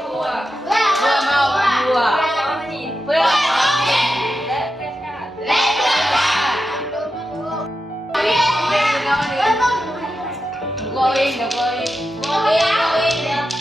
วัวเพื่อเมาวัวเพื่อและเพื่อชาติและเพื่อชาติgo in go in go in go in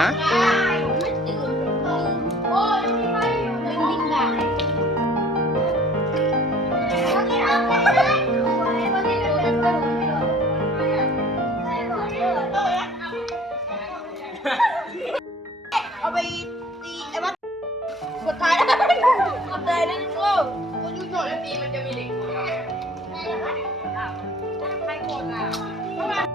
ฮะเอาไปตีไอ้วัดกดท้ายได้กดได้ได้ทุกคนกดยูโน่แล้วตีมันจะมีเด็กกดใครกดอ่ะ